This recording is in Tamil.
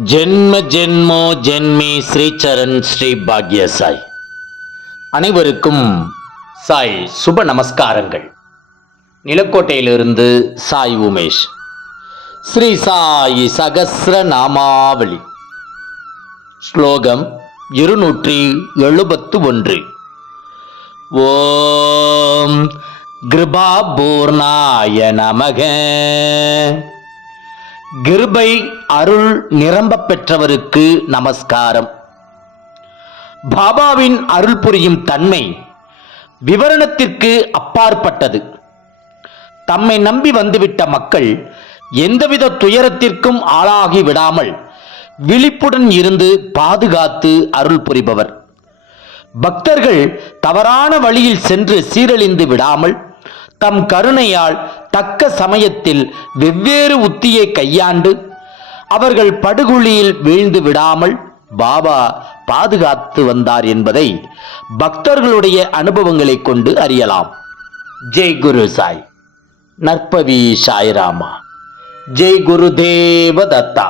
ஜென்ம ஜென்மோ ஜென்மி ஸ்ரீச்சரண் ஸ்ரீ பாக்ய சாய் அனைவருக்கும் சாய் சுப நமஸ்காரங்கள். நிலக்கோட்டையிலிருந்து சாய் உமேஷ். ஸ்ரீ சாயி சகசிர நாமாவளி. ஸ்லோகம் இருநூற்றி எழுபத்து ஒன்று ஓம் கிருபா பூர்ணாய நமக. கிருபை அருள் நிரம்ப பெற்றவருக்கு நமஸ்காரம். பாபாவின் அருள் புரியும் தன்மை விவரணத்திற்கு அப்பாற்பட்டது. தம்மை நம்பி வந்துவிட்ட மக்கள் எந்தவித துயரத்திற்கும் ஆளாகி விடாமல் விழிப்புடன் இருந்து பாதுகாத்து அருள் புரிபவர். பக்தர்கள் தவறான வழியில் சென்று சீரழிந்து விடாமல் தம் கருணையால் தக்க சமயத்தில் வெவ்வேறு உத்தியை கையாண்டு அவர்கள் படுகுழியில் வீழ்ந்து விடாமல் பாபா பாதுகாத்து வந்தார் என்பதை பக்தர்களுடைய அனுபவங்களை கொண்டு அறியலாம். ஜெய் குரு சாய். நற்பவி சாய்ராமா. ஜெய் குரு தேவ தத்தா.